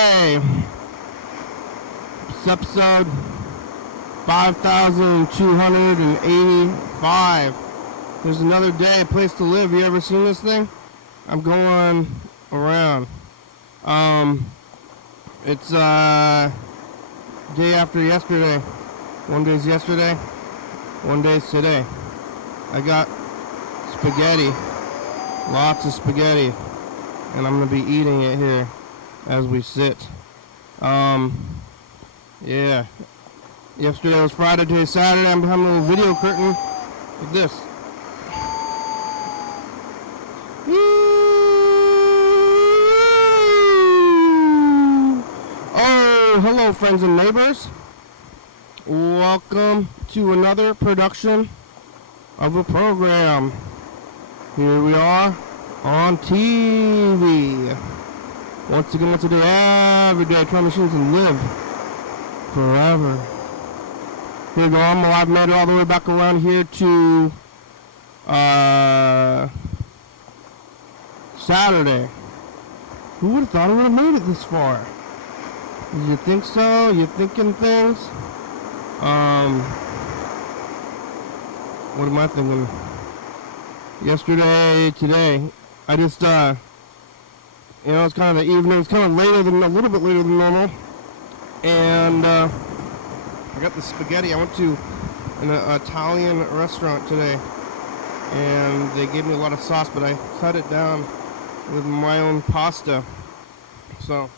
Tuesday. It's episode 5,285. There's another day, a place to live. You ever seen this thing? I'm going around. It's day after yesterday. One day's yesterday, one day's today. I got spaghetti, lots of spaghetti, and I'm gonna be eating it here as we sit. Yeah. Yesterday was Friday, today Saturday. I'm behind a little video curtain with this. Oh, hello friends and neighbors. Welcome to another production of a program. Here we are on TV. Once again, what to do every day, try machines and live forever. Here we go, I've made it all the way back around here to Saturday. Who would have thought I would have made it this far? You think so? You thinking things? What am I thinking? Yesterday, today, I just, it's kind of the evening. It's kind of a little bit later than normal. And, I got the spaghetti. I went to an Italian restaurant today. And they gave me a lot of sauce, but I cut it down with my own pasta. So,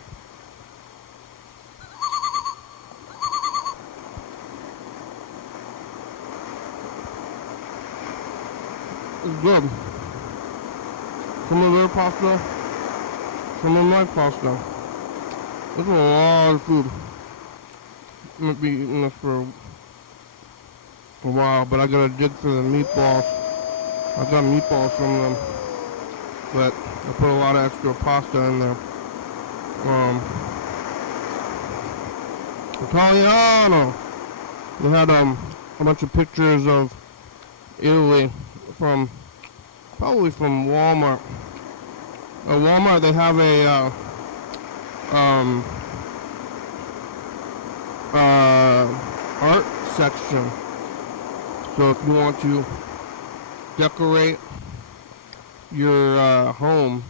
it's good. Some of their pasta, some of my pasta. This is a lot of food. I'm gonna be eating this for a while, but I gotta dig through the meatballs. I got meatballs from them, but I put a lot of extra pasta in there. Italiano. They had a bunch of pictures of Italy probably from Walmart. At Walmart they have a art section. So if you want to decorate your home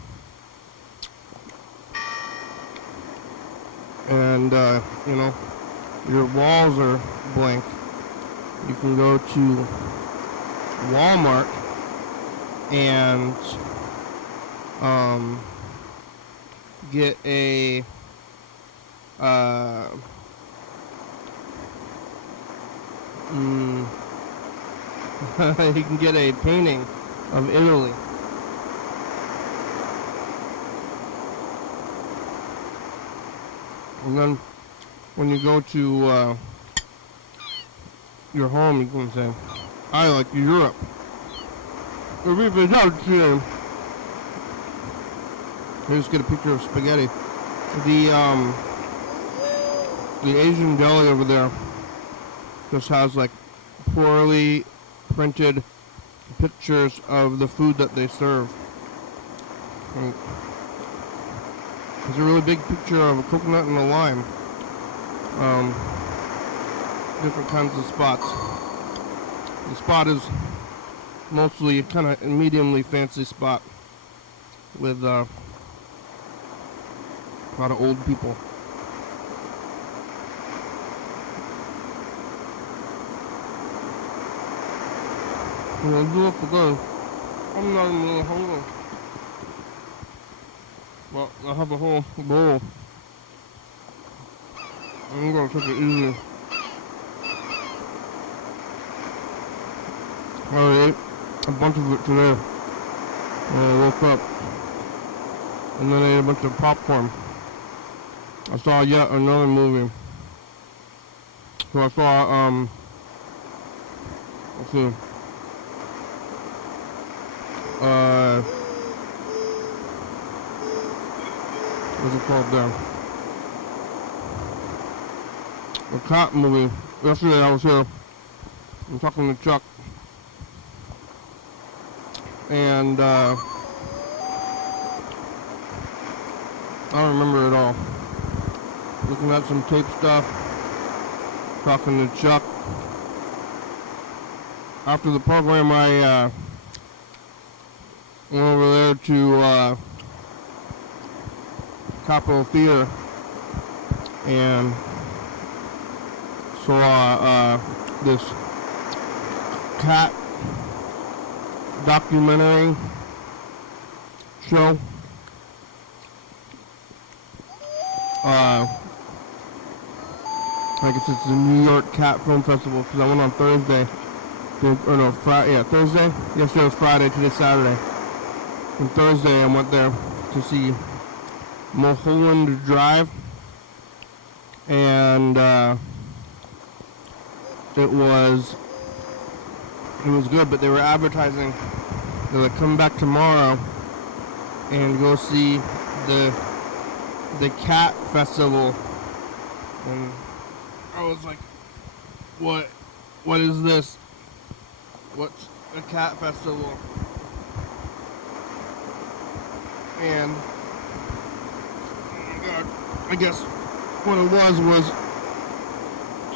and your walls are blank, you can go to Walmart and get a you can get a painting of Italy. And then when you go to your home, you can say, I like Europe. Here's get a picture of spaghetti. The Asian deli over there just has like poorly printed pictures of the food that they serve. And there's a really big picture of a coconut and a lime. Different kinds of spots. The spot is mostly kind of a mediumly fancy spot with a lot of old people. I'm gonna do it again. I'm not even really hungry. But I have a whole bowl. I'm gonna take it easy. I ate a bunch of it today when I woke up. And then I ate a bunch of popcorn. I saw yet another movie. So I saw, let's see. What's it called there? A cop movie. Yesterday I was here. I'm talking to Chuck. And I don't remember it all. looking at some tape stuff, talking to Chuck. After the program, I went over there to Capitol Theater and saw this cat documentary show. I guess it's the New York Cat Film Festival, because I went on Thursday. Or no, Friday. Yeah, Thursday. Yesterday was Friday. Today's Saturday. And Thursday I went there to see Mulholland Drive, and it was good. But they were advertising they're like, come back tomorrow and go see the Cat Festival. And I was like, what is this? What's a cat festival? And oh my God, I guess what it was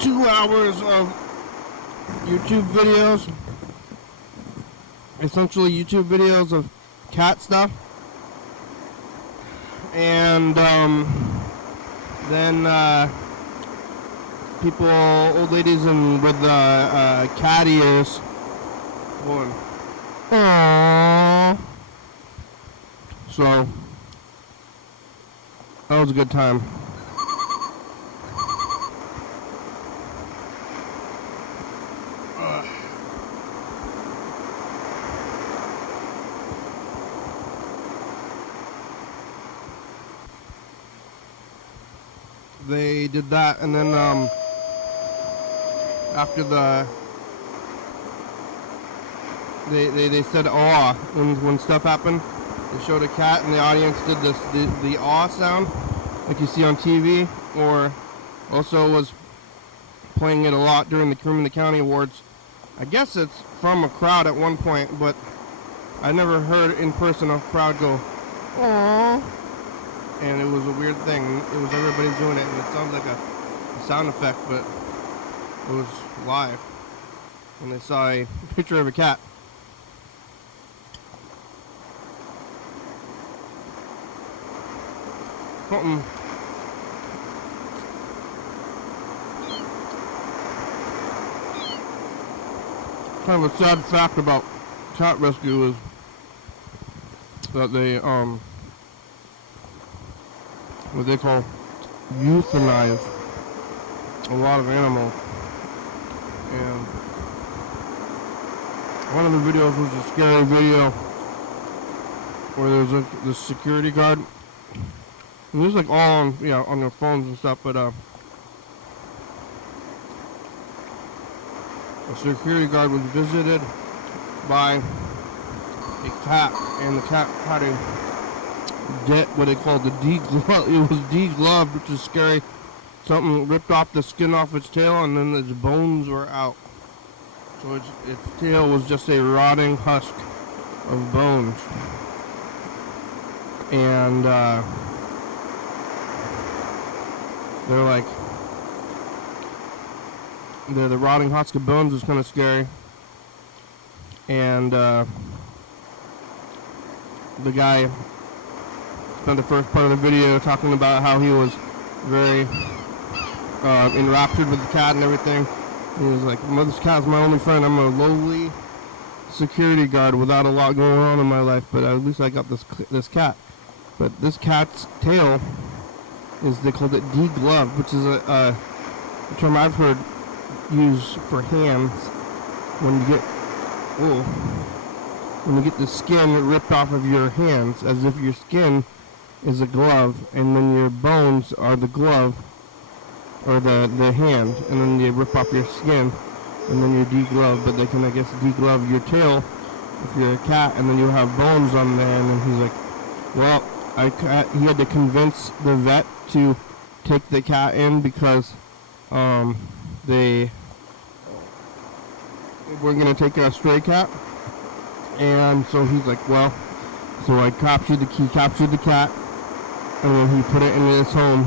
2 hours of YouTube videos, essentially YouTube videos of cat stuff, and then people, old ladies and with cat ears going, aww. So that was a good time. They did that, and then after they said aw when stuff happened. They showed a cat, and the audience did the aw sound like you see on TV, or also was playing it a lot during the Cream in the County Awards. I guess it's from a crowd at one point, but I never heard in person a crowd go aww. And it was a weird thing. It was everybody doing it, and it sounds like a sound effect, but it was live. And they saw a picture of a cat. Something. Kind of a sad fact about cat rescue is that they what they call euthanize a lot of animals. And one of the videos was a scary video where there's this security guard. And this is like all on on their phones and stuff, but a security guard was visited by a cat, and the cat had what they called the deglove. It was degloved, which is scary. Something ripped off the skin off its tail, and then its bones were out. So its tail was just a rotting husk of bones. And they're like, the rotting husk of bones was kind of scary. And the guy spent the first part of the video talking about how he was very enraptured with the cat and everything. He was like, this cat's my only friend. I'm a lowly security guard without a lot going on in my life, but at least I got this cat. But this cat's tail they called it degloved, which is a term I've heard used for hands when you get the skin ripped off of your hands, as if your skin is a glove, and then your bones are the glove, or the hand, and then you rip off your skin, and then you're degloved. But they can, I guess, deglove your tail if you're a cat, and then you have bones on there. And then he's like, well, he had to convince the vet to take the cat in because they were going to take a stray cat. And so he's like, well, so I captured the cat, and then he put it in his home,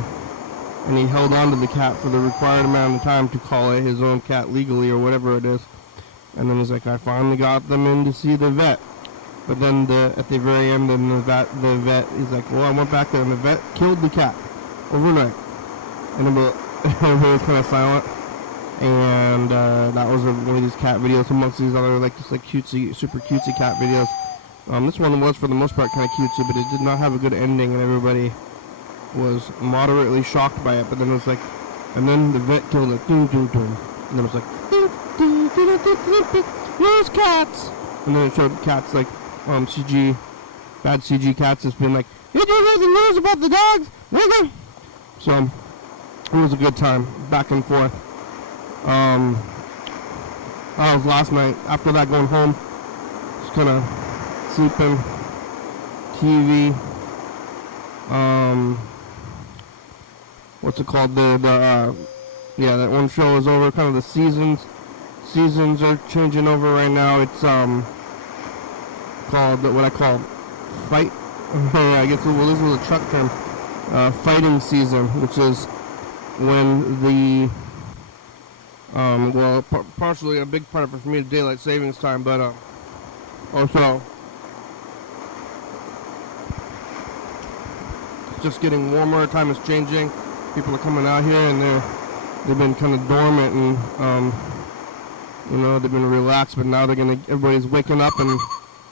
and he held on to the cat for the required amount of time to call it his own cat legally or whatever it is. And then he's like, I finally got them in to see the vet. But then at the very end, then the vet is like, well, I went back there and the vet killed the cat overnight. And everybody was kind of silent. And that was one of these cat videos amongst these other like just like cutesy, super cutesy cat videos. This one was for the most part kind of cutesy, but it did not have a good ending, and everybody was moderately shocked by it. But then it was like, and then the vet killed it, doom doom doom, and then it was like, doom doom doom doom doom, where's cats? And then it showed cats like CG, bad CG cats just been like, did you hear the news about the dogs? Nigga? So it was a good time, back and forth. That was last night. After that, going home, just kind of sleeping, TV. What's it called? Yeah, that one show is over. Kind of the seasons are changing over right now. It's called what I call fight. I guess this was a truck term. Fighting season, which is when the partially a big part of it for me is daylight savings time, but also it's just getting warmer. Time is changing. People are coming out here, and they've been kind of dormant, and they've been relaxed, but now everybody's waking up and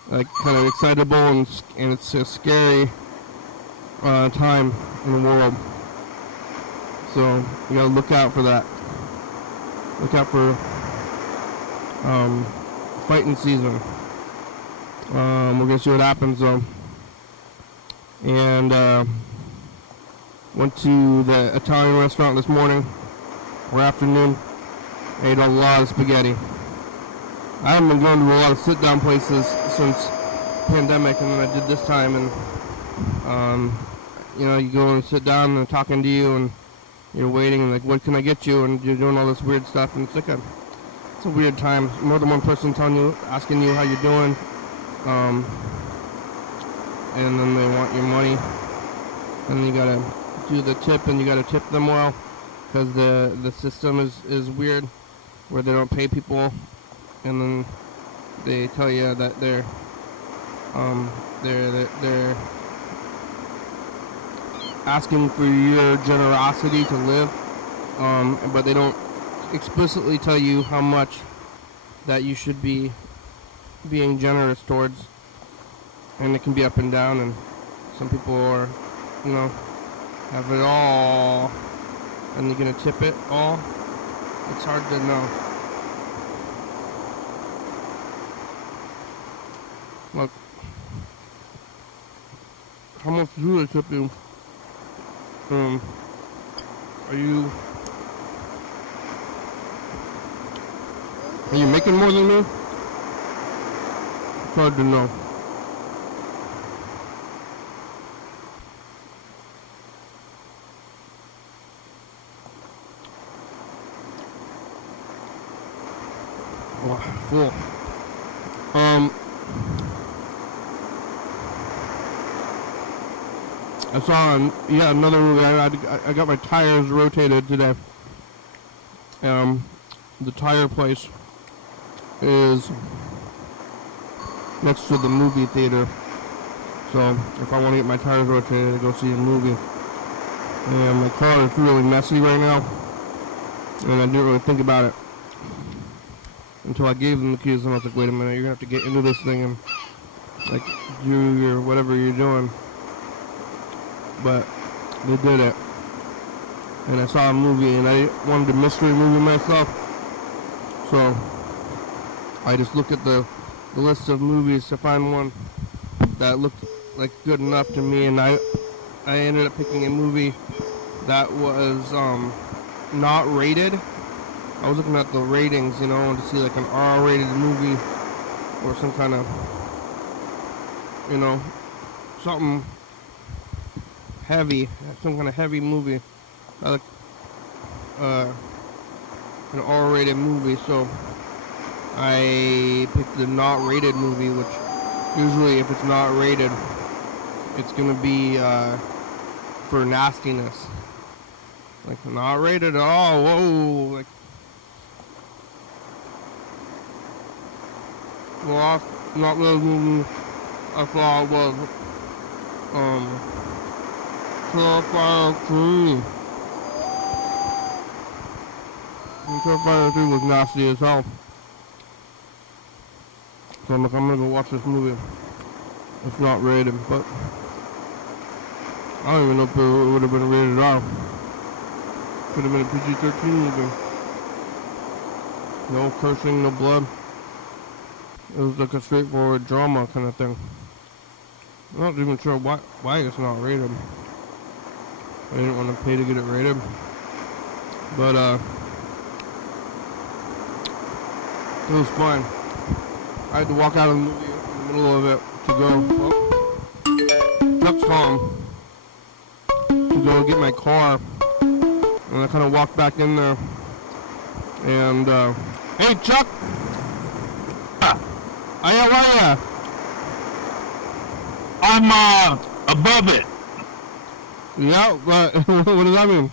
like kind of excitable, and it's a scary time in the world. So you gotta look out for that. Look out for fighting season. We're gonna see what happens though. And went to the Italian restaurant this morning or afternoon. Ate a lot of spaghetti. I haven't been going to a lot of sit-down places since pandemic, and then I did this time. And you go and sit down and they're talking to you, and you're waiting, and like, what can I get you? And you're doing all this weird stuff, and it's a weird time. More than one person asking you how you're doing, and then they want your money, and you gotta do the tip, and you gotta tip them well, because the system is weird, where they don't pay people, and then they tell you that they're asking for your generosity to live, but they don't explicitly tell you how much that you should be being generous towards, and it can be up and down, and some people are, have it all, and you're gonna tip it all. It's hard to know. Look, how much do they tip you? Are you making more than me? It's hard to know. Oh, full. I saw another movie. I got my tires rotated today. The tire place is next to the movie theater. So if I want to get my tires rotated, I go see a movie. And my car is really messy right now, and I didn't really think about it until I gave them the keys, and I was like, wait a minute, you're gonna have to get into this thing and like do your whatever you're doing. But they did it, and I saw a movie, and I wanted a mystery movie myself, so I just looked at the list of movies to find one that looked like good enough to me, and I ended up picking a movie that was not rated. I was looking at the ratings, to see like an R-rated movie or some kind of, something heavy, some kind of heavy movie, like an R-rated movie. So I picked the not rated movie, which usually if it's not rated, it's gonna be for nastiness. Like, not rated at all. Whoa. Like, well, not really movie I thought was, Terrifier 3. And Terrifier 3 was nasty as hell. So I'm like, I'm gonna go watch this movie. It's not rated, but I don't even know if it would have been rated R. Could have been a PG-13 movie. No cursing, no blood. It was like a straightforward drama kind of thing. I'm not even sure why it's not rated. I didn't want to pay to get it rated. But, it was fun. I had to walk out of the movie in the middle of it to go, Chuck's home, to go get my car. And I kind of walked back in there. And, hey, Chuck! How are ya? I'm, above it. Yeah, but what does that mean?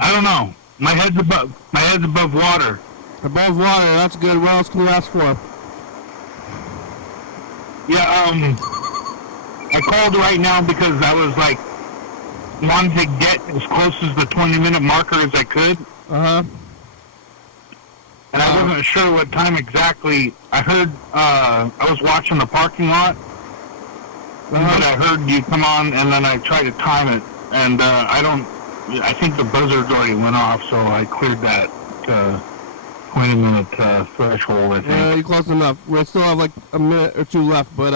I don't know. My head's above water. Above water, that's good. What else can you ask for? Yeah, I called right now because I was like, wanted to get as close as the 20-minute marker as I could. Uh-huh. And I wasn't sure what time exactly. I heard, I was watching the parking lot. But I heard you come on, and then I tried to time it. And, I think the buzzard's already went off, so I cleared that, 20-minute, threshold, I think. Yeah, you're close enough. We still have like a minute or two left, but,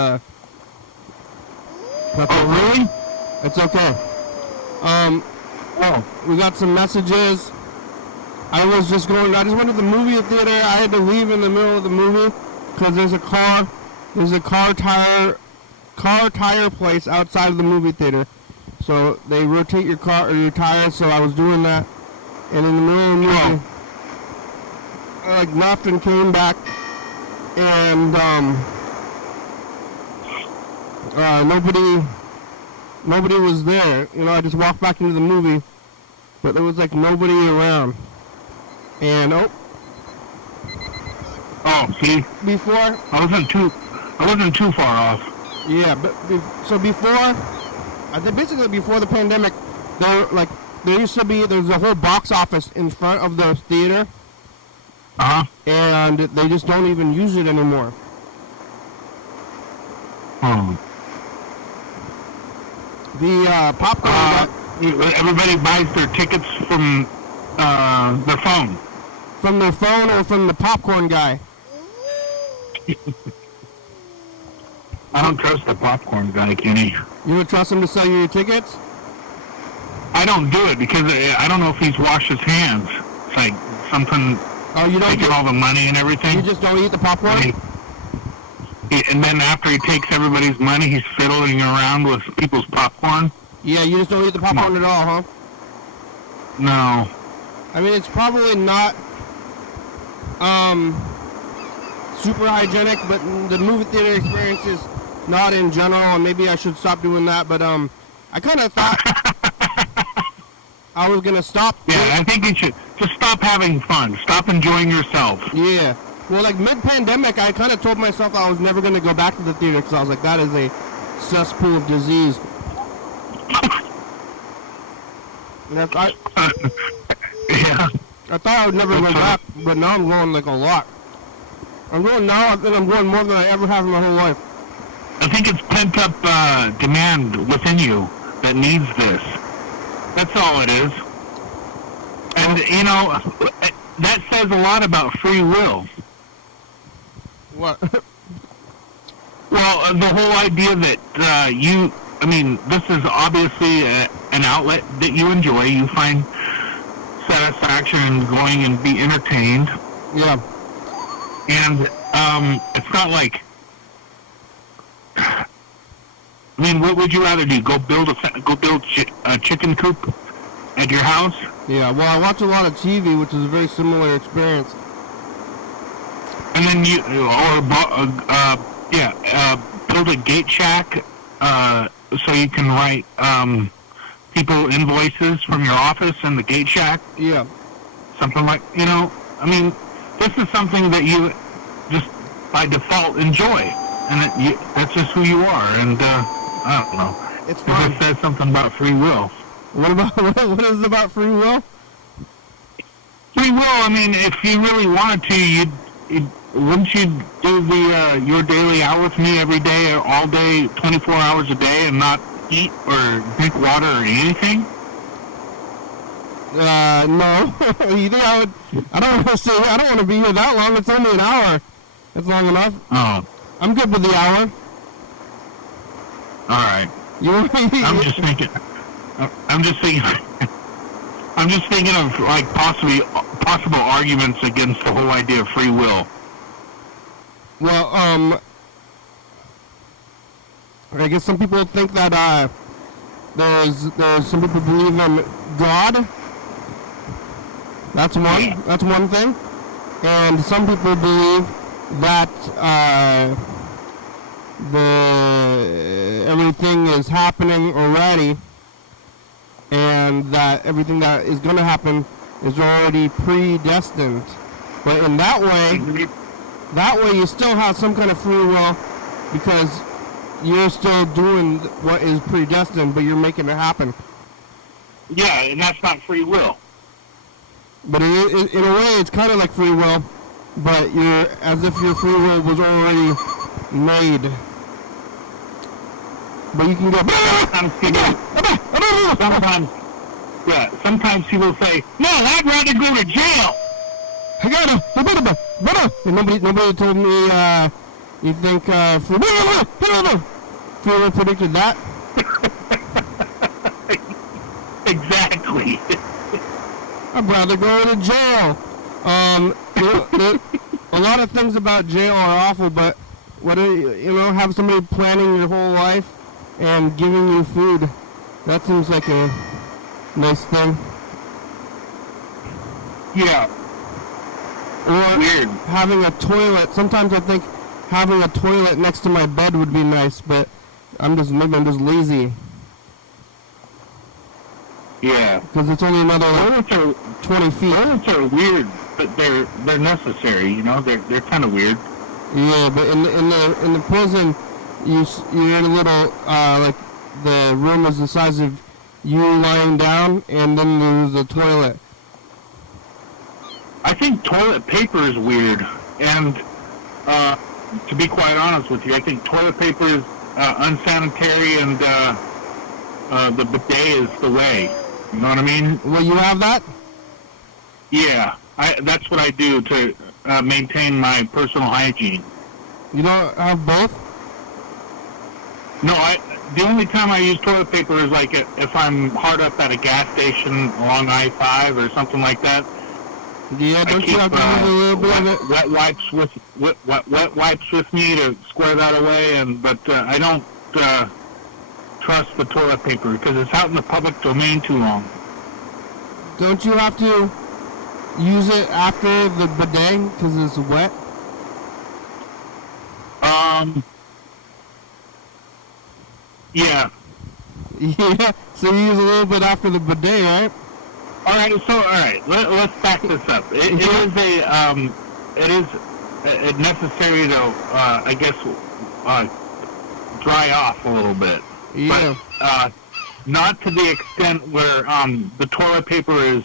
really? It's okay. We got some messages. I just went to the movie theater. I had to leave in the middle of the movie because there's a car tire place outside of the movie theater. So they rotate your tires, so I was doing that. And in the middle of the movie, I like left and came back, and nobody was there. You know, I just walked back into the movie, but there was like nobody around. And see, before I wasn't too far off. Yeah, but so before, I think basically before the pandemic, there's a whole box office in front of the theater. Uh-huh. And they just don't even use it anymore. The popcorn. Everybody buys their tickets from their phone. From their phone or from the popcorn guy. I don't trust the popcorn guy, Kenny. You would trust him to sell you your tickets? I don't do it because I don't know if he's washed his hands. It's like something. Oh, you don't taking all the money and everything. You just don't eat the popcorn? And then after he takes everybody's money, he's fiddling around with people's popcorn. Yeah, you just don't eat the popcorn at all, huh? No. I mean, it's probably not super hygienic, but the movie theater experience is not in general, and maybe I should stop doing that, but I kind of thought I was going to stop. Yeah, I think you should just stop having fun. Stop enjoying yourself. Yeah. Well, like mid-pandemic, I kind of told myself I was never going to go back to the theater because I was like, that is a cesspool of disease. And yeah. I thought I would never go back, but now I'm going like a lot. I'm going now, I think I'm going more than I ever have in my whole life. I think it's pent-up demand within you that needs this. That's all it is. And, you know, that says a lot about free will. What? Well, the whole idea that this is obviously an outlet that you enjoy. You find satisfaction in going and be entertained. Yeah. And it's not like, what would you rather do? Go build a chicken coop at your house? Yeah. Well, I watch a lot of TV, which is a very similar experience. And then build a gate shack so you can write people invoices from your office and the gate shack. Yeah. Something like, I mean, this is something that you just by default enjoy, and that's just who you are. And I don't know. It's It fun. just says something about free will. What is it about free will? Free will. I mean, if you really wanted to, wouldn't you do the your daily hour with me every day, or all day, 24 hours a day, and not eat or drink water or anything? No. You think I would? I don't want to stay. I don't want to be here that long. It's only an hour. That's long enough. Oh, I'm good with the hour. all right. You want me? I'm just thinking. I'm just thinking of like possible arguments against the whole idea of free will. Well, I guess some people think that there's some people believe in God. That's one. Yeah. That's one thing. And some people believe that everything is happening already, and that everything that is going to happen is already predestined. But in that way you still have some kind of free will, because you're still doing what is predestined, but you're making it happen. Yeah, and that's not free will. But in a way, it's kind of like free will, but you're as if your free will was already made. But you can go. Sometimes people say, "No, I'd rather go to jail." I gotta. And nobody told me. You think free will predicted that? Exactly. I'd rather go to jail. A lot of things about jail are awful, but have somebody planning your whole life and giving you food, that seems like a nice thing. Yeah. Or Weird. having a toilet. Sometimes I think having a toilet next to my bed would be nice, but maybe I'm just lazy. Yeah. Because it's only another 20 feet. Toilets are weird, but they're necessary. They're kind of weird. Yeah, but in the prison, you're in a little like the room is the size of you lying down, and then there's the toilet. I think toilet paper is weird, and to be quite honest with you, I think toilet paper is unsanitary, and the bidet is the way. You know what I mean? Well, you have that? Yeah, that's what I do to maintain my personal hygiene. You don't have both? No, the only time I use toilet paper is like if I'm hard up at a gas station along I-5 or something like that. Yeah, don't you have to use a little bit of it? Wet wipes with me to square that away, but I don't trust the toilet paper because it's out in the public domain too long. Don't you have to use it after the bidet because it's wet? Yeah. Yeah, so you use a little bit after the bidet, right? All right. Let's back this up. It is necessary to, I guess, dry off a little bit. Yeah. But not to the extent where the toilet paper is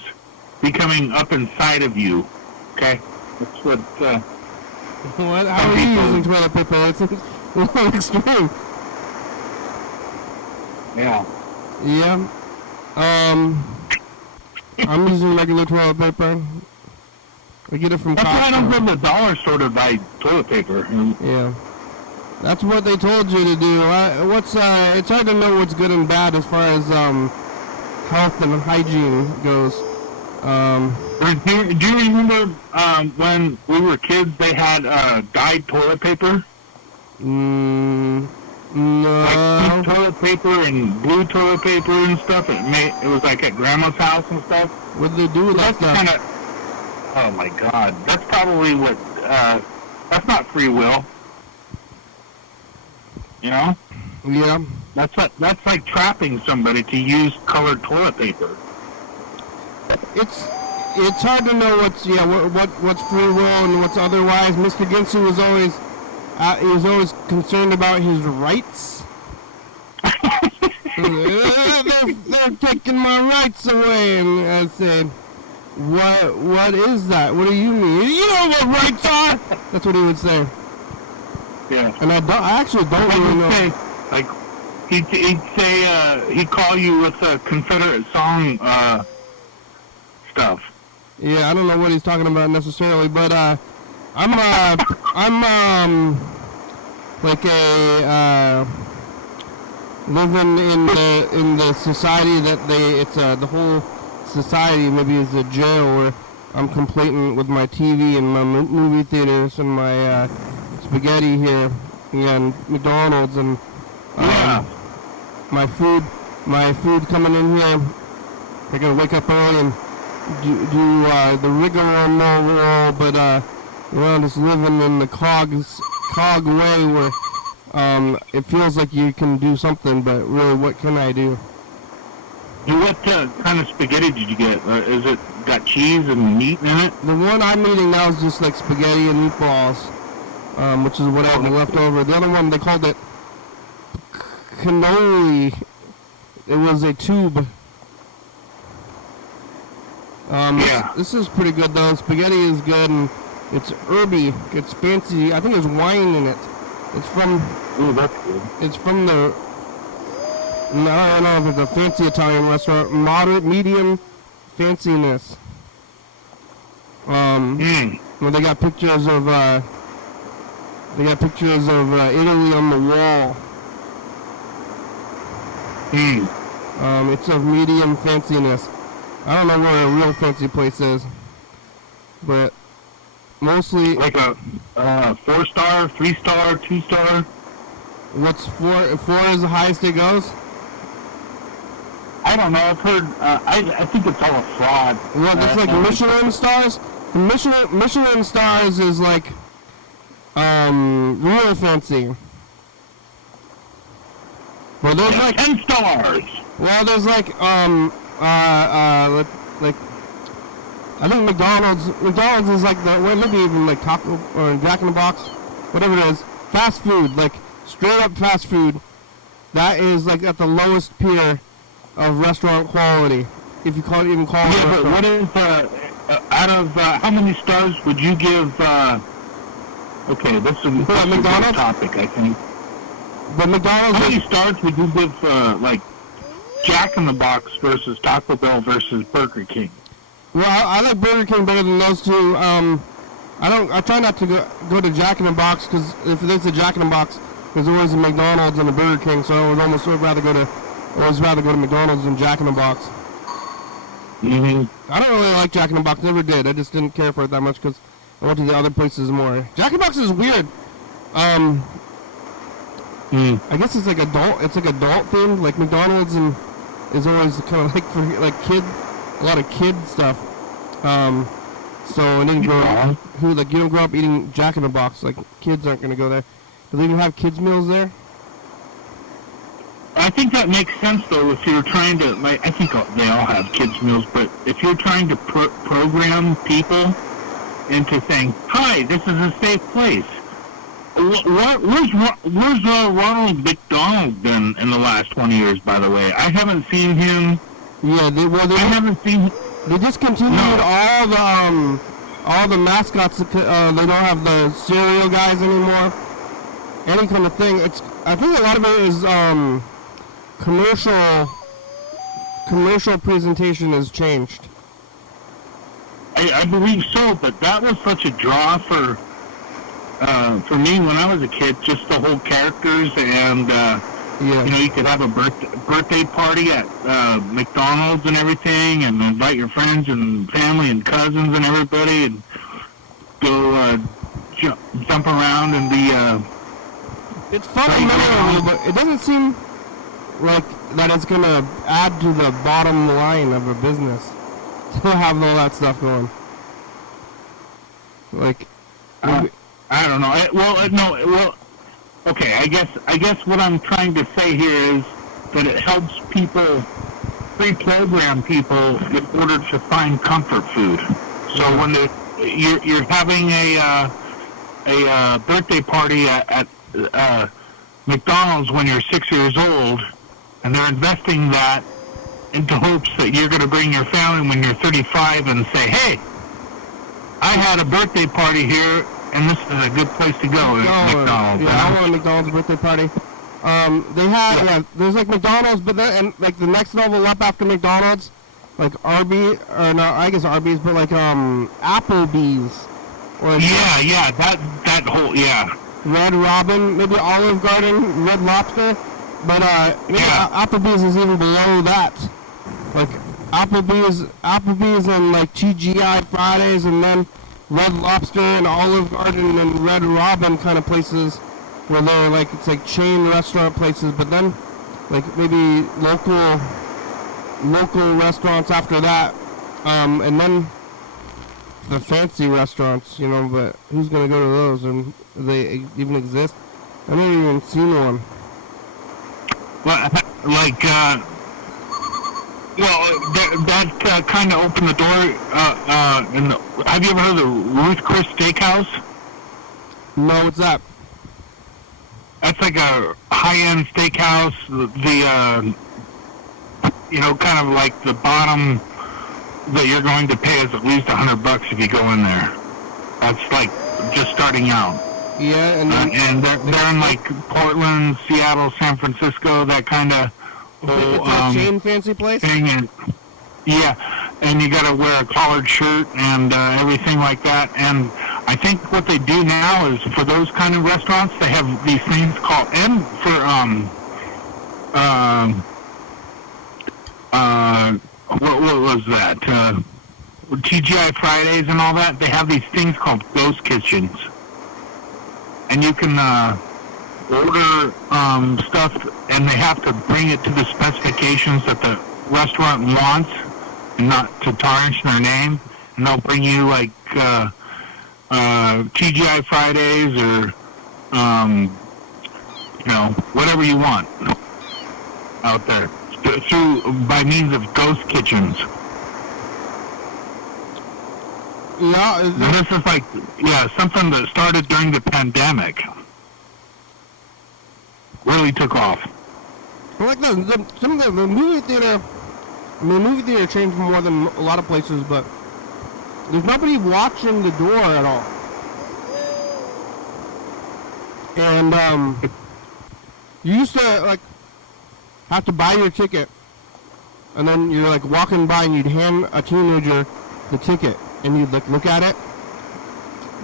becoming up inside of you. Okay, that's what. What? How are you using toilet paper? That's a little extreme. Yeah. Yeah. I'm using regular toilet paper. I get it from That's why I don't Costco. go to the dollar store to buy toilet paper. Yeah. That's what they told you to do. It's hard to know what's good and bad as far as health and hygiene goes. Do you remember when we were kids? They had dyed toilet paper, No. like pink toilet paper and blue toilet paper and stuff. It was like at Grandma's house and stuff. What do they do with that stuff? Kind of. Oh my God! That's probably what. That's not free will. You know? Yeah. That's like trapping somebody to use colored toilet paper. It's hard to know what's free will and what's otherwise. Mr. Ginsu was always concerned about his rights. They're taking my rights away, and I said, what is that? What do you mean? You know what rights are? That's what he would say. Yeah. And I actually don't really know. Say, like, he'd say, he'd call you with a Confederate song, stuff. Yeah, I don't know what he's talking about necessarily, but, I'm like living in the society that the whole society maybe is a jail where I'm complacent with my TV and my movie theaters and my, spaghetti here and McDonald's and my food coming in here. I gotta wake up early and do the rigmarole, but just living in the cog way where it feels like you can do something, but really, what can I do? What kind of spaghetti did you get? Is it got cheese and meat in it? The one I'm eating now is just like spaghetti and meatballs, which is what I have left over. The other one, they called it cannoli. It was a tube. This is pretty good though. Spaghetti is good and it's herby. It's fancy. I think there's wine in it. It's from. Oh, that's good. It's from the. No, I don't know if it's a fancy Italian restaurant. Moderate, medium, fanciness. Well, they got pictures of. Italy on the wall. It's of medium fanciness. I don't know where a real fancy place is, but mostly like a 4-star, 3-star, 2-star. What's 4? 4 is the highest it goes. I don't know. I've heard. I think it's all a fraud. Well, it's like Michelin stars. Michelin stars is like real fancy. Well, there's like 10 stars. Well, there's like I think McDonald's is like maybe even like Taco or Jack in the Box, whatever it is, fast food, like straight up fast food. That is like at the lowest tier of restaurant quality, if you even call it. Yeah, but what is out of how many stars would you give? Okay, this is a good topic, I think. But McDonald's. How many stars would you give like Jack in the Box versus Taco Bell versus Burger King? Well, I like Burger King better than those two. I try not to go to Jack in the Box because if there's a Jack in the Box, there's always a McDonald's and a Burger King. So I would rather go to McDonald's than Jack in the Box. I don't really like Jack in the Box. Never did. I just didn't care for it that much because I went to the other places more. Jack in the Box is weird. I guess it's like adult. It's like adult themed. Like McDonald's and is always kind of like for like a lot of kid stuff. So I didn't grow up. You don't grow up eating Jack in the Box. Like kids aren't gonna go there. Do they even have kids meals there? I think that makes sense though. If you're trying to, like, I think they all have kids meals, but if you're trying to program people into saying, "Hi, this is a safe place." Where's Ronald McDonald been in the last 20 years, by the way? I haven't seen him. Yeah, I haven't seen. They discontinued all the mascots. They don't have the cereal guys anymore. Any kind of thing. I think a lot of it is commercial presentation has changed. I believe so, but that was such a draw for me when I was a kid. Just the whole characters and. You could have a birthday party at McDonald's and everything, and invite your friends and family and cousins and everybody, and go jump around and be. It's fun and memorable, but it doesn't seem like that it's gonna add to the bottom line of a business to have all that stuff going. Like, I don't know. Okay, I guess what I'm trying to say here is that it helps people pre-program people in order to find comfort food. So when you're having a birthday party at McDonald's when you're 6 years old, and they're investing that into hopes that you're going to bring your family when you're 35 and say, hey, I had a birthday party here, and this is a good place to go. McDonald's. Yeah, I went to McDonald's birthday party. They had, there's like McDonald's, but then, and like the next level up after McDonald's, like Arby's, or no, I guess Arby's, but like Applebee's. Or like that whole, Red Robin, maybe Olive Garden, Red Lobster, but Applebee's is even below that. Like Applebee's and like TGI Fridays, and then Red Lobster and Olive Garden and Red Robin kind of places where they're like, it's like chain restaurant places, but then like maybe local restaurants after that, and then the fancy restaurants, you know, but who's gonna go to those, and do they even exist? I haven't even seen one. Well, like, that kind of opened the door. Have you ever heard of the Ruth Chris Steakhouse? No, what's that? That's like a high-end steakhouse. The kind of like the bottom that you're going to pay is at least $100 if you go in there. That's like just starting out. Yeah, and they're in like Portland, Seattle, San Francisco, that kind of whole chain fancy place thing. And and you got to wear a collared shirt and everything like that. And I think what they do now is for those kind of restaurants, they have these things called what was that? TGI Fridays and all that. They have these things called ghost kitchens, and you can order stuff, and they have to bring it to the specifications that the restaurant wants, and not to tarnish their name. And they'll bring you like TGI Fridays or whatever you want out there by means of ghost kitchens. No, this is like something that started during the pandemic. Really took off. Like the movie theater. I mean, the movie theater changed more than a lot of places, but there's nobody watching the door at all. And you used to like have to buy your ticket, and then you're like walking by and you'd hand a teenager the ticket, and you'd like look at it,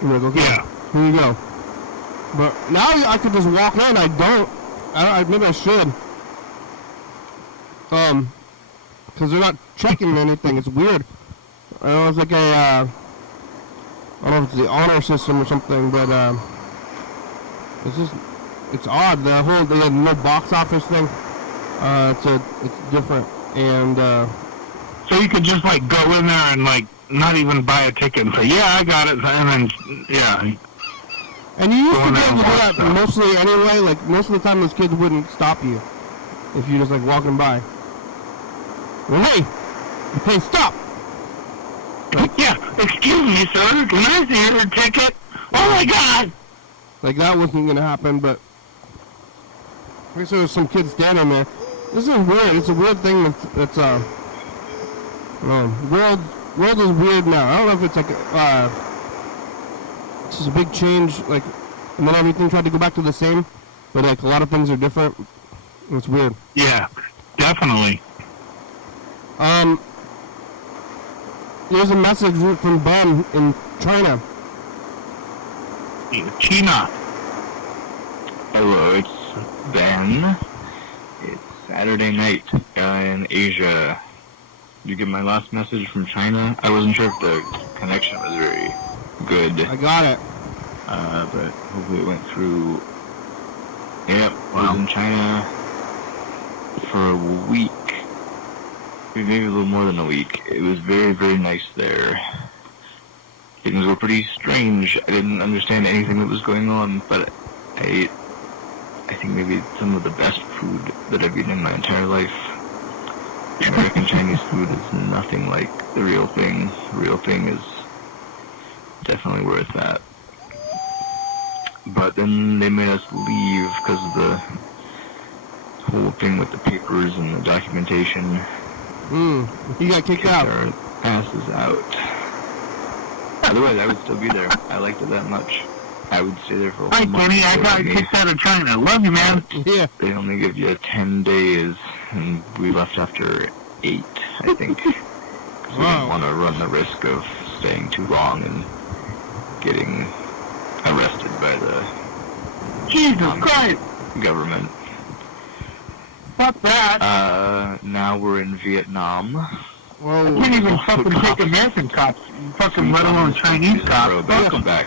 and you're like, okay, here you go. But now I could just walk in. I don't. Maybe I should. Because they're not checking anything. It's weird. It's like I don't know if it's the honor system or something, but it's odd. They had no box office thing. It's different, and so you could just like go in there and like not even buy a ticket and say, I got it, and then And you used to be able to do that mostly anyway. Like most of the time, those kids wouldn't stop you if you just like walking by. Well, hey, stop! Like, excuse me, sir. Can I see your ticket? Oh my God! Like that wasn't gonna happen, but I guess there was some kids standing there. This is weird. It's a weird thing that's world is weird now. I don't know if it's like it's just a big change, like, and then everything tried to go back to the same, but like a lot of things are different. It's weird. Yeah, definitely. Here's a message from Ben in China. China. Hello, it's Ben. It's Saturday night in Asia. Did you get my last message from China? I wasn't sure if the connection was very good. I got it. But hopefully it went through. Yep, Wow. I was in China for a week. Maybe a little more than a week. It was very, very nice there. Things were pretty strange. I didn't understand anything that was going on, but I I think maybe some of the best food that I've eaten in my entire life. American Chinese food is nothing like the real thing. The real thing is definitely worth that. But then they made us leave because of the whole thing with the papers and the documentation. You got kicked out. Our asses out. Otherwise, I would still be there. I liked it that much. I would stay there for a whole month. Hi, Kenny. I got kicked out of China. Love you, man. Yeah. They only give you 10 days, and we left after 8, I think. 'Cause we didn't want to run the risk of staying too long and getting arrested by the Jesus Christ. government. Fuck that. Now we're in Vietnam. Whoa. You can't even fucking take American cops, fucking let alone Chinese cops. Fuck 'em. Back.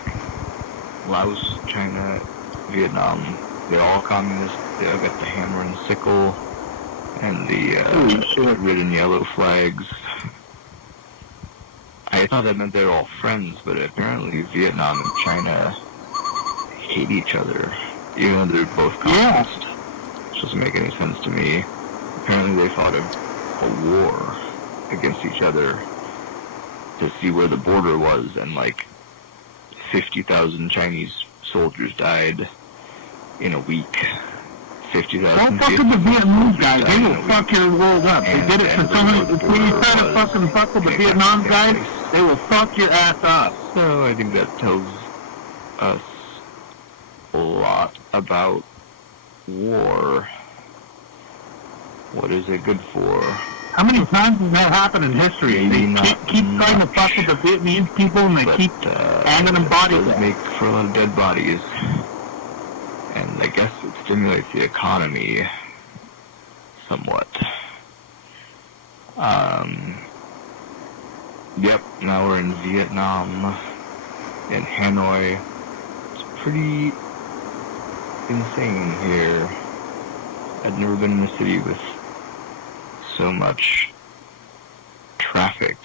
Laos, China, Vietnam, they're all communist. They all got the hammer and sickle and the red and yellow flags. I thought that meant they're all friends, but apparently Vietnam and China hate each other, even though they're both communist. Which doesn't make any sense to me. Apparently they fought a war against each other to see where the border was, and like 50,000 Chinese soldiers died in a week. 50,000. Don't fuck with the Vietnamese guys. They will fuck your world up. They did it to so many. When you try to fucking fuck with the Vietnam guys, they will fuck your ass up. So I think that tells us a lot about war. What is it good for? How many times has that happened in history? They keep trying to fuck with the Vietnamese people, and they keep handing them bodies. It does make for a lot of dead bodies. And I guess it stimulates the economy somewhat. Yep, now we're in Vietnam, in Hanoi. It's pretty insane here. I'd never been in a city with so much traffic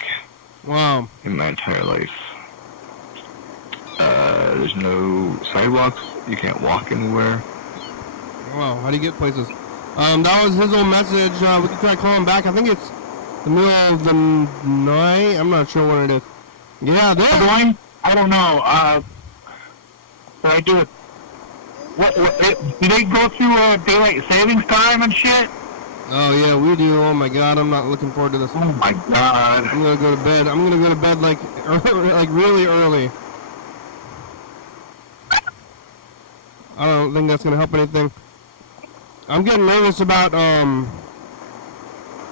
Wow. in my entire life. There's no sidewalks. You can't walk anywhere. Wow. How do you get places? That was his old message. We can try calling back. I think it's the middle of the night. I'm not sure what it is. Yeah, there. Going? I don't know. What I do it? Do they go through daylight savings time and shit? Oh yeah, we do. Oh my god, I'm not looking forward to this. Oh my god. I'm gonna go to bed. I'm gonna go to bed like like really early. I don't think that's gonna help anything. I'm getting nervous about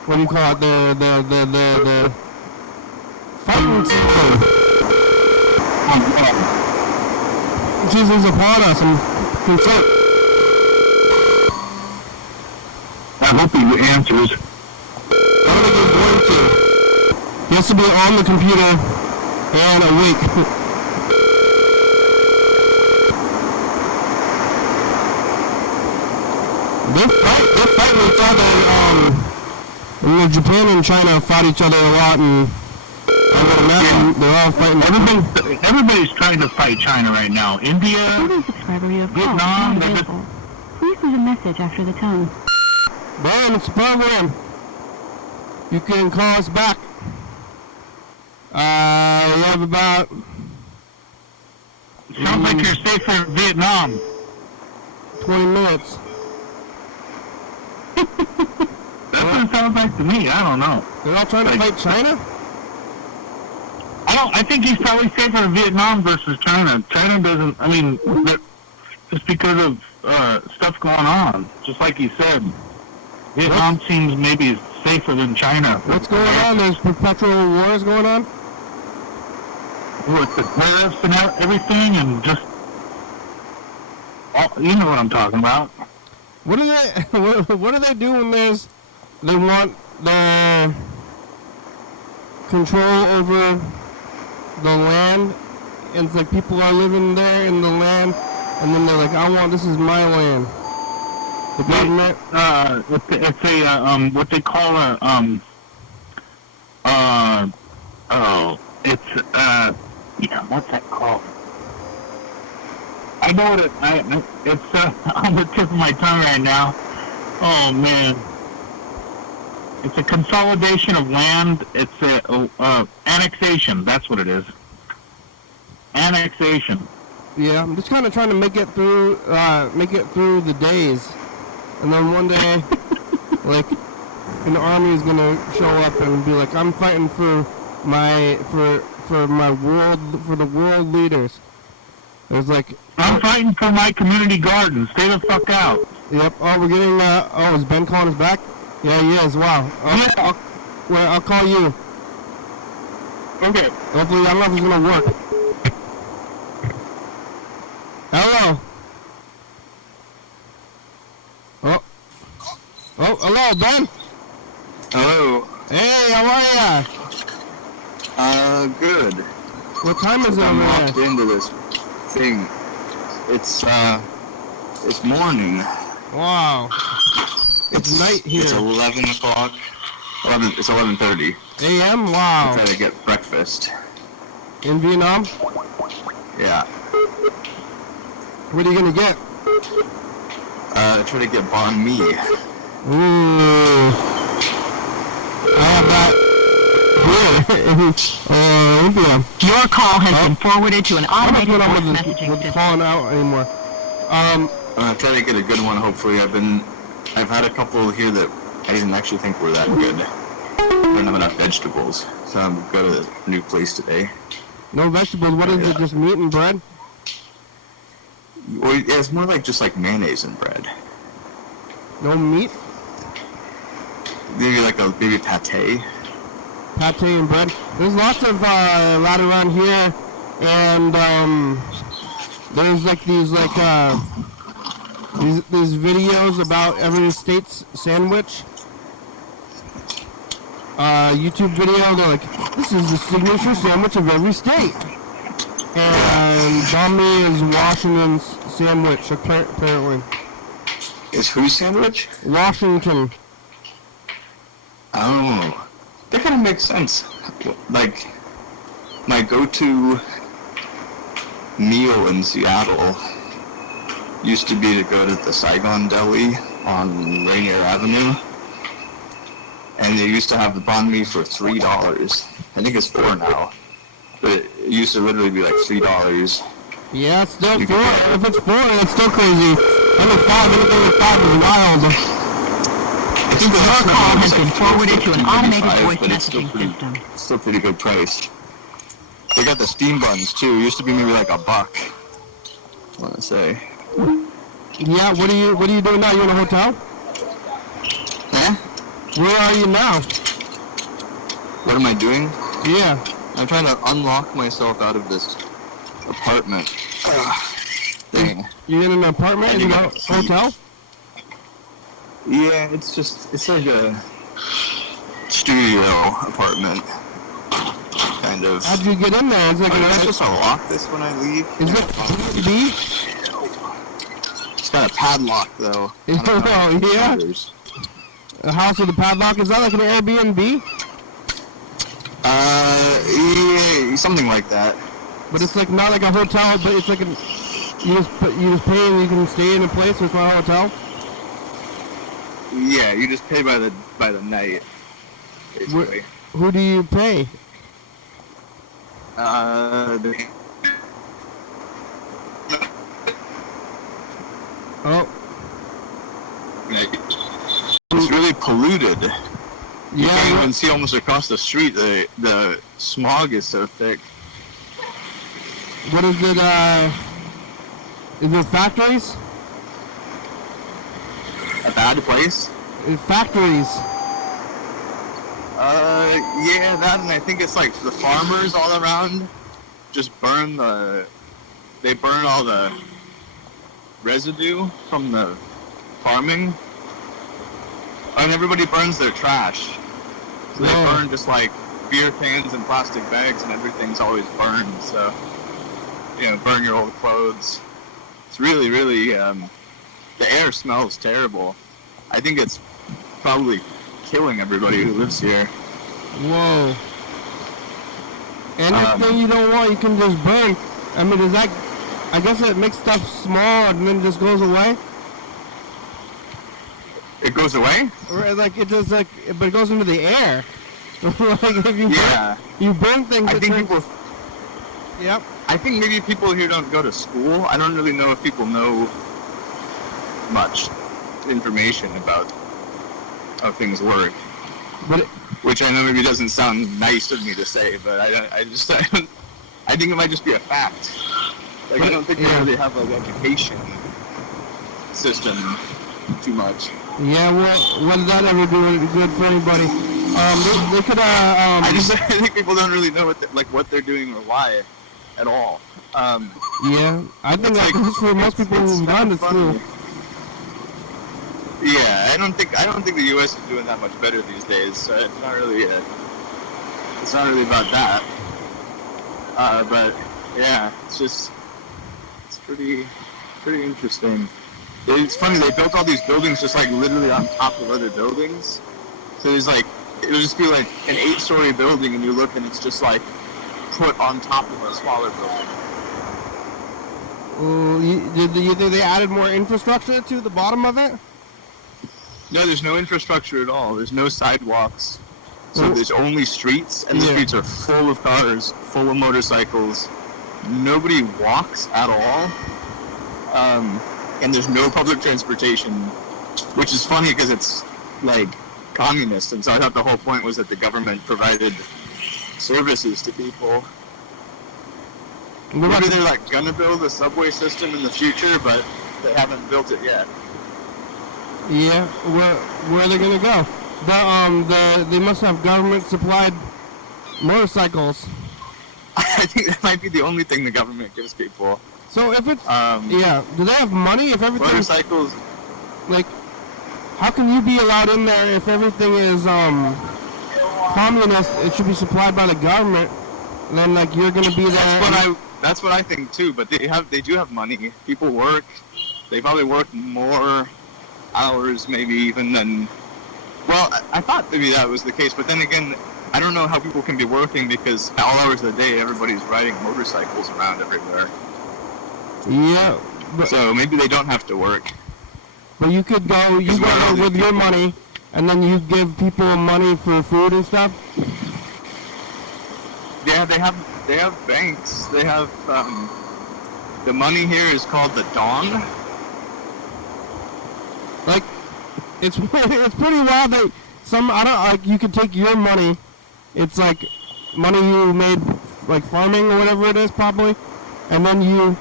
what do you call it? The fighting season. Season's upon us. I'm concerned. I hope he answers. I don't think he's going to. He has to be on the computer and awake. They're fighting each other. Japan and China fought each other a lot, and I would imagine they're all fighting. Everybody's trying to fight China right now. India, subscriber you have Vietnam, called is they're not just... available. Please leave a message after the tone. Brian, it's a program. You can call us back. We have about... Sounds like you're safer in Vietnam. 20 minutes. That's what it sounds like to me. I don't know. They're all trying to fight China? I think he's probably safer in Vietnam versus China. China doesn't, I mean, just because of stuff going on. Just like he said, Vietnam seems maybe safer than China. What's going on? There's perpetual wars going on? With the tariffs and everything, and just, you know what I'm talking about. What do they what do they do when they want the control over the land, and it's like people are living there in the land, and then they're like, this is my land. The government. It's a what they call what's that called? I know what it's on the tip of my tongue right now. Oh man. It's a consolidation of land. It's a annexation. That's what it is. Annexation. Yeah, I'm just kind of trying to make it through the days, and then one day, like, an army is gonna show up and be like, "I'm fighting for the world leaders." It's like, I'm fighting for my community garden. Stay the fuck out. Yep. Oh, we're getting. Is Ben calling us back? Yeah, he is. Wow. Yeah. I'll call you. Okay. Hopefully, I don't know if it's gonna work. Hello. Oh, hello, Ben. Hello. Hey, how are ya? Good. What time is it I'm over locked there? into this thing. It's morning. Wow. It's night here. It's 11 o'clock. It's 11:30. A.M.? Wow. Try to get breakfast. In Vietnam? Yeah. What are you gonna get? Try to get banh mi. Ooh. I have that here in India. Your call has been forwarded to an I'm not automated put up voice with messaging this system. calling out anymore. Try to get a good one, hopefully. I've had a couple here that I didn't actually think were that good. I don't have enough vegetables, so I'm got a new place today. No vegetables. What is it? Just meat and bread? Well, yeah, it's more like just like mayonnaise and bread. No meat? Maybe like a pate. Pate and bread. There's lots of lot around here, and there's like these these videos about every state's sandwich. YouTube video. They're like, this is the signature sandwich of every state. And banh mi is Washington's sandwich, apparently. Is whose sandwich? Washington. Oh, that kind of makes sense. Like, my go-to meal in Seattle used to be to go to the Saigon Deli on Rainier Avenue, and they used to have the banh mi for $3. I think it's $4 now, but it used to literally be like $3. Yeah, it's still 4. If it's 4, it's still crazy. Under 5, anything with 5 is wild. I think Your call has been like forwarded to an automated $4.55, voice but it's still messaging system. still pretty good price. They got the steam buns too. It used to be maybe like $1. I want to say. Yeah, what are you doing now? You in a hotel? Huh? Where are you now? What am I doing? Yeah. I'm trying to unlock myself out of this apartment thing. You're in an apartment? I In a got a key. hotel? Yeah, it's like a studio apartment, kind of. How'd you get in there? Is it Am I supposed to lock this when I leave? Is it B? It's got a padlock though. I don't know Oh, if it yeah? matters. A house with a padlock? Is that like an Airbnb? Yeah, something like that. But it's like not like a hotel, but it's like you just pay and you can stay in a place with a hotel. Yeah, you just pay by the night, basically. Who do you pay? Oh, It's really polluted. You can't yeah. even see almost across the street. The smog is so thick. What is it? Is it factories? A bad place? Factories. Yeah, that, and I think it's like the farmers all around just burn all the residue from the farming, and everybody burns their trash. So they burn just like beer cans and plastic bags, and everything's always burned. So, burn your old clothes. It's really, really, the air smells terrible. I think it's probably killing everybody who lives here. Whoa. Anything you don't want, you can just burn. I mean, is that I guess it makes stuff small and then just goes away. It goes away? Or like it does like, but it goes into the air. Like if you Yeah. you burn things. I it think turns- people. Yep. I think maybe people here don't go to school. I don't really know if people know much information about how things work. But it, Which I know maybe doesn't sound nice of me to say, but I think it might just be a fact. Like I don't think we really have like education system too much. yeah. What does that ever do good for anybody? They could I think people don't really know what they're doing or why at all. yeah. I think that's like, for most people who've gone to school. Yeah, I don't think the U.S. is doing that much better these days. So it's not really about that. But yeah, it's pretty interesting. It's funny, they built all these buildings just like literally on top of other buildings. So there's like, it'll just be like an 8-story building and you look and it's just like put on top of a smaller building. Did they added more infrastructure to the bottom of it? No, there's no infrastructure at all. There's no sidewalks. So there's only streets, and the streets are full of cars, full of motorcycles. Nobody walks at all. And there's no public transportation, which is funny because it's like communist, and so I thought the whole point was that the government provided services to people. Maybe they're like gonna build a subway system in the future, but they haven't built it yet. Yeah, where are they gonna go? They must have government supplied motorcycles. I think that might be the only thing the government gives people. So if it's do they have money if everything motorcycles? Like, how can you be allowed in there if everything is communist? It should be supplied by the government. And then like you're gonna be there. That's what I think too. But they do have money. People work. They probably work more hours maybe even than. Well, I thought maybe that was the case, but then again, I don't know how people can be working because at all hours of the day everybody's riding motorcycles around everywhere. Yeah. So maybe they don't have to work. But you could go. You go there with your money, and then you give people money for food and stuff. Yeah, they have banks. They have the money here is called the dong. Like, it's pretty wild that you could take your money. It's like money you made like farming or whatever it is probably, and then you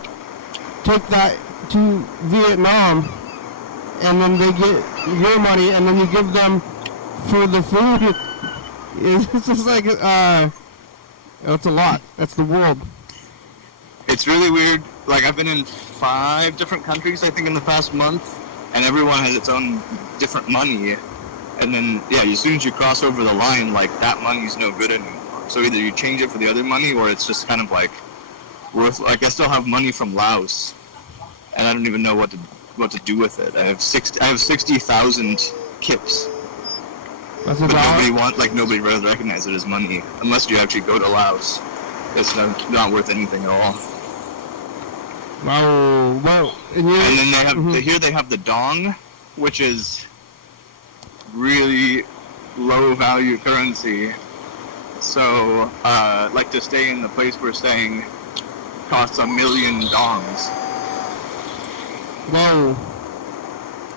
take that to Vietnam, and then they get your money, and then you give them for the food. It's just like it's a lot. That's the world. It's really weird. Like I've been in 5 different countries I think in the past month. And everyone has its own different money, and then as soon as you cross over the line, like that money's no good anymore. So either you change it for the other money, or it's just kind of like worth. Like I still have money from Laos, and I don't even know what to do with it. I have 60,000 kips. That's but nobody really recognizes it as money unless you actually go to Laos. It's not worth anything at all. Wow. And then they have here they have the dong, which is really low value currency. So like to stay in the place we're staying costs $1 million dongs. Whoa.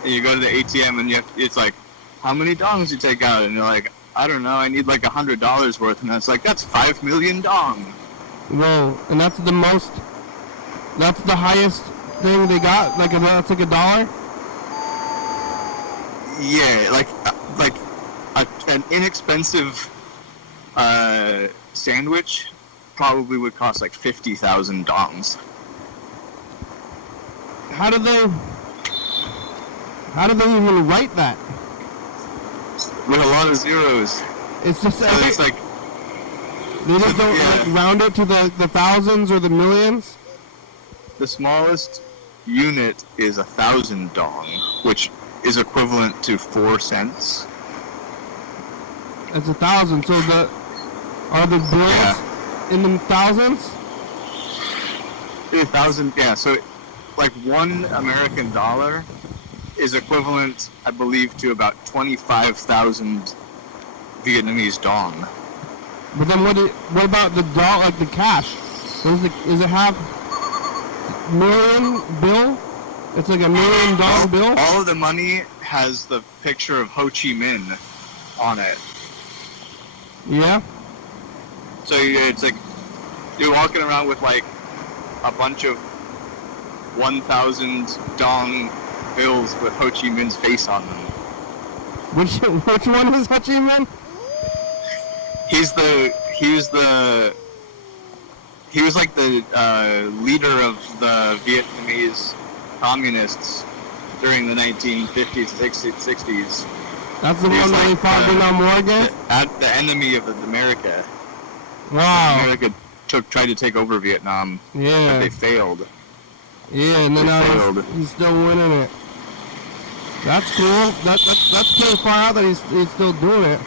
And you go to the ATM and it's like, how many dongs you take out? And you're like, I don't know, I need like $100 worth. And it's like, that's 5 million dong. Whoa. And that's the most. That's the highest thing they got. Like that's like $1. Yeah, like an inexpensive sandwich probably would cost like 50,000 dongs. How do they even write that? With a lot of zeros. It's just so it's like they just don't like, round it to the thousands or the millions. The smallest unit is 1,000 dong, which is equivalent to 4 cents. That's 1,000. So are the bills in the thousands? 1,000, yeah, so like $1 American is equivalent, I believe, to about 25,000 Vietnamese dong. But then what about the doll, like the cash? Does it have million bill? It's like $1 million bill? All of the money has the picture of Ho Chi Minh on it. Yeah? So it's like you're walking around with like a bunch of 1,000 dong bills with Ho Chi Minh's face on them. Which one is Ho Chi Minh? He was like the leader of the Vietnamese communists during the 1950s, 60s. That's the one where he fought Vietnam War against? The enemy of America. Wow. America tried to take over Vietnam. Yeah. But they failed. Yeah, and then he's still winning it. That's cool. That's pretty far out that he's still doing it.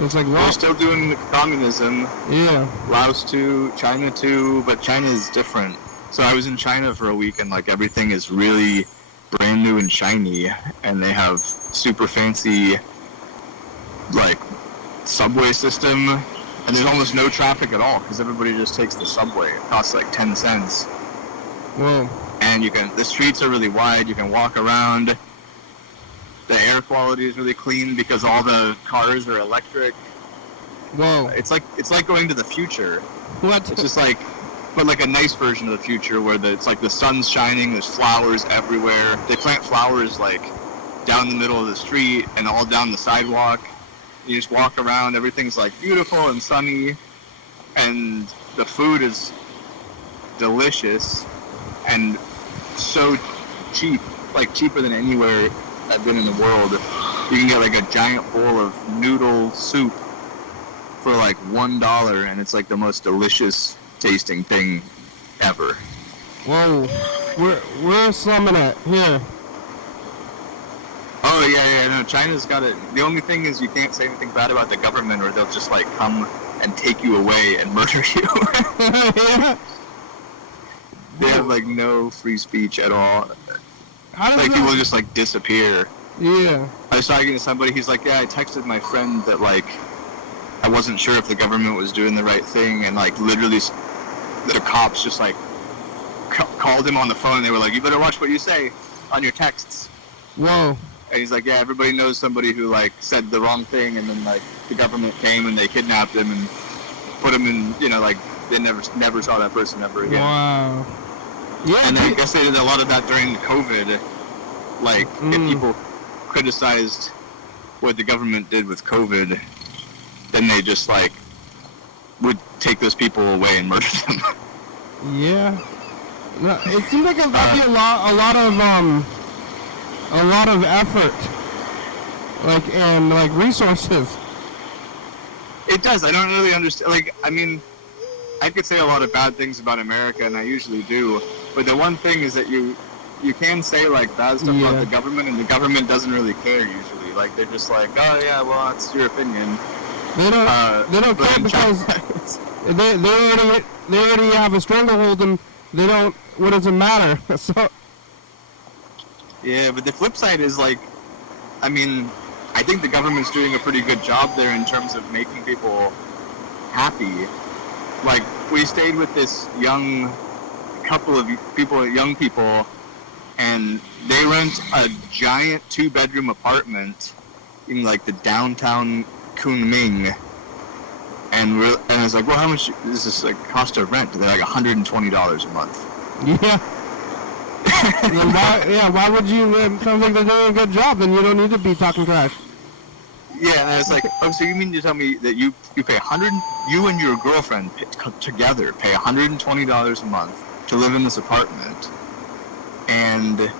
It's like, We're still doing communism. Yeah. Laos too, China too, but China is different. So I was in China for a week, and like everything is really brand new and shiny, and they have super fancy like subway system, and there's almost no traffic at all because everybody just takes the subway. It costs like 10 cents. Whoa. And the streets are really wide. You can walk around. The air quality is really clean because all the cars are electric. Whoa. It's like going to the future. What? It's just like, but like a nice version of the future where it's like the sun's shining, there's flowers everywhere. They plant flowers like down the middle of the street and all down the sidewalk. You just walk around, everything's like beautiful and sunny, and the food is delicious and so cheap, like cheaper than anywhere I've been in the world. You can get like a giant bowl of noodle soup for like $1, and it's like the most delicious tasting thing ever. Whoa. We're slumming it here. Oh yeah, no, China's got it. The only thing is you can't say anything bad about the government or they'll just like come and take you away and murder you. Yeah. They have like no free speech at all. How does Like that... people just like disappear. Yeah. I was talking to somebody, he's like, yeah, I texted my friend that like I wasn't sure if the government was doing the right thing, and like literally the cops just like called him on the phone and they were like, you better watch what you say on your texts. Whoa. And he's like, yeah, everybody knows somebody who like said the wrong thing, and then like the government came and they kidnapped him and put him in, like they never saw that person ever again. Wow. Yeah. And I guess they did a lot of that during COVID. Like, if people criticized what the government did with COVID, then they just like would take those people away and murder them. Yeah. No, it seems like it might be a lot of effort, like, and like resources. It does. I don't really understand. Like, I mean, I could say a lot of bad things about America, and I usually do. But the one thing is that you can say like bad stuff about the government, and the government doesn't really care usually. Like they're just like, oh yeah, well that's your opinion. They don't care because they already have a stranglehold, and they don't. What does it matter? So. Yeah, but the flip side is like, I mean, I think the government's doing a pretty good job there in terms of making people happy. Like, we stayed with this couple of young people, and they rent a giant 2-bedroom apartment in like the downtown Kunming. And I was like, well, how much does this like cost to rent? They're like $120 a month. Yeah. Why would you sounds like they're doing a good job, then you don't need to be talking trash. Yeah, and I was like, oh, so you mean to tell me that you pay you and your girlfriend together pay $120 a month to live in this apartment, and and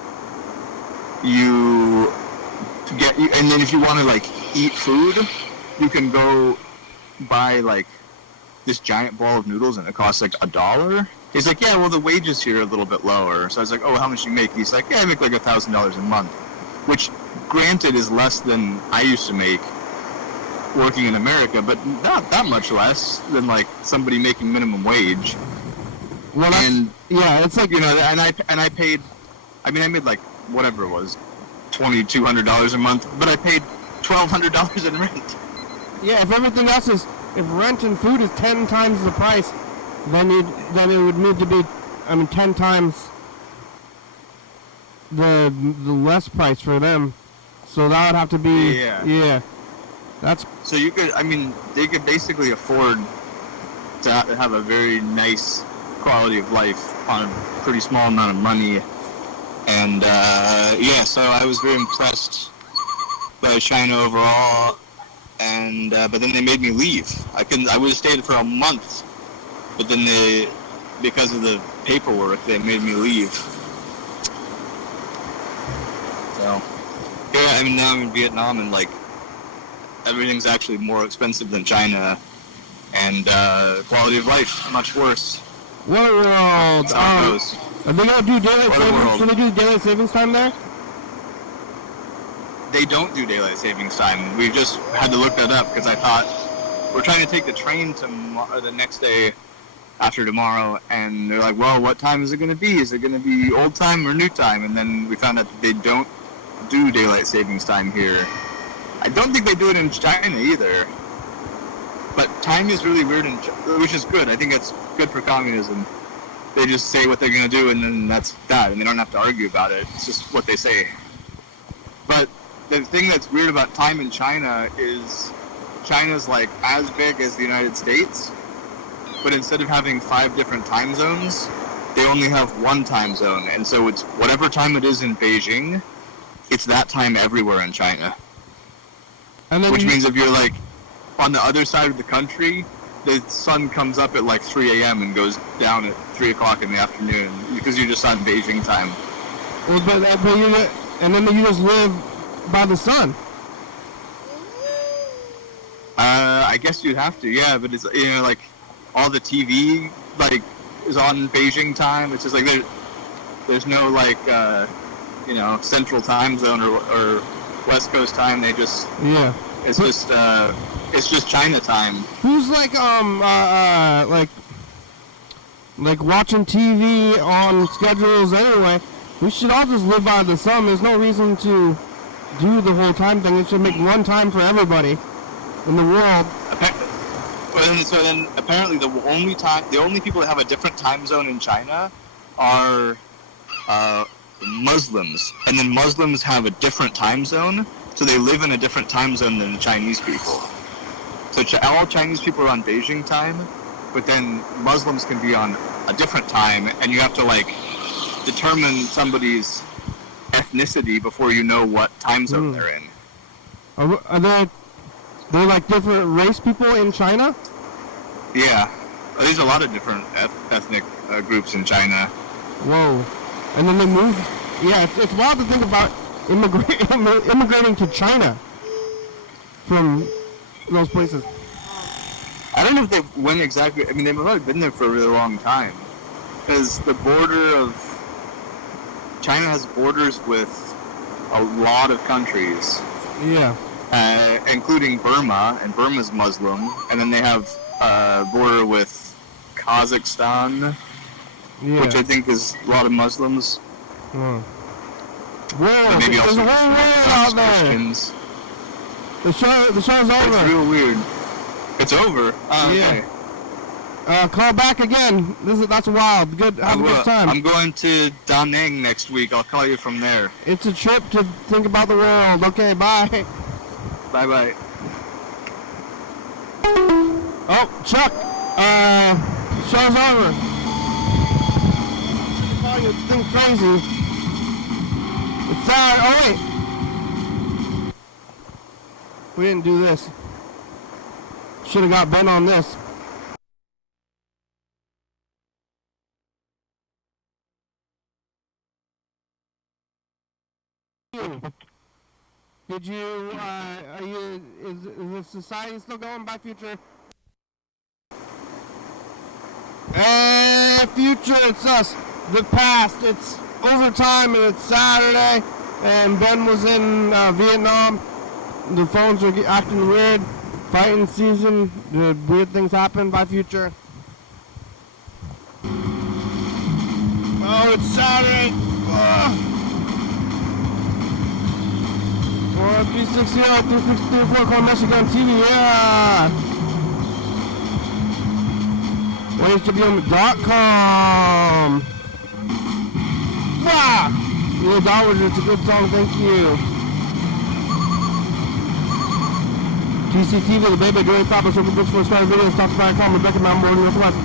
then if you want to like eat food, you can go buy like this giant bowl of noodles and it costs like $1. He's like, yeah, well the wages here are a little bit lower. So I was like, oh, how much do you make? He's like, yeah, I make like $1,000 a month, which granted is less than I used to make working in America, but not that much less than like somebody making minimum wage. Well, and yeah, it's like, you know, and I paid. I mean, I made like whatever it was, $2,200 a month, but I paid $1,200 in rent. yeah, if everything else is, if rent and food is 10 times the price, then it would need to be, 10 times the less price for them. So that would have to be, yeah. That's So you could, they could basically afford to have a very nice quality of life on a pretty small amount of money. And so I was very impressed by China overall. And but then they made me leave. I would have stayed for a month, but then because of the paperwork, they made me leave. So now I'm in Vietnam, and like everything's actually more expensive than China, and quality of life much worse. what a world. That's how it goes. Are they gonna do daylight What a savings? world. Should they do daylight savings time there? They don't do daylight savings time. We just had to look that up because I thought we're trying to take the train the next day after tomorrow, and they're like, well, what time is it going to be? Is it going to be old time or new time? And then we found out that they don't do daylight savings time here. I don't think they do it in China either. But time is really weird, which is good. I think it's good for communism. They just say what they're going to do, and then that's that, and they don't have to argue about it. It's just what they say. But the thing that's weird about time in China is China's like as big as the United States, but instead of having 5 different time zones, they only have one time zone. And so it's whatever time it is in Beijing, it's that time everywhere in China. And then Which means if you're like on the other side of the country, the sun comes up at like 3 a.m. and goes down at 3 o'clock in the afternoon because you're just on Beijing time. And then you just live by the sun. I guess you'd have to, yeah, but it's, like all the TV like is on Beijing time. It's just like there's no like central time zone or West Coast time. They just it's just China time. Who's like watching TV on schedules anyway? We should all just live by the sun. There's no reason to do the whole time thing. It should make one time for everybody in the world. So then apparently the only people that have a different time zone in China are Muslims, and then Muslims have a different time zone, so they live in a different time zone than the Chinese people. So all Chinese people are on Beijing time, but then Muslims can be on a different time, and you have to like determine somebody's ethnicity before you know what time zone they're in. Are there like different race people in China? Yeah, there's a lot of different ethnic groups in China. Whoa. And then they move. Yeah, it's wild to think about immigrating to China from those places. I don't know if they went exactly. I mean, they've probably been there for a really long time, because the border of China has borders with a lot of countries. Yeah. Including Burma, and Burma's Muslim, and then they have a border with Kazakhstan, which I think is a lot of Muslims. Whoa, Maybe there's also a whole world out there. Christians. The show's It's over. real weird. It's over? Yeah. Okay. Call back again. That's wild. Good. Have a good time. I'm going to Da Nang next week. I'll call you from there. It's a trip to think about the world. Okay, bye. Bye-bye. Oh, Chuck. Show's over. Oh, you think crazy. It's sad. Oh, wait. We didn't do this. Should have got Ben on this. Did you, is the society still going by Future? Future, it's us. The past, it's overtime and it's Saturday, and Ben was in Vietnam. The phones are acting weird. Fighting season, the weird things happen by Future. Oh, it's Saturday. 360 364 call Michigan TV, yeah. YDHWM.com. Wow. $1, it's a good song, thank you. GCTV, the baby, great topics, open books for Star Video, stop by com, Rebecca Mountain, Northwest,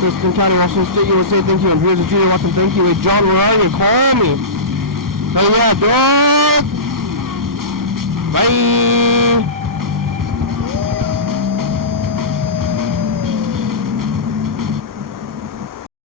Thurston County, Washington State, USA, thank you. And here's a junior watching, thank you. Hey, John, where are you? Call me. Hey, yeah, dog. Bye.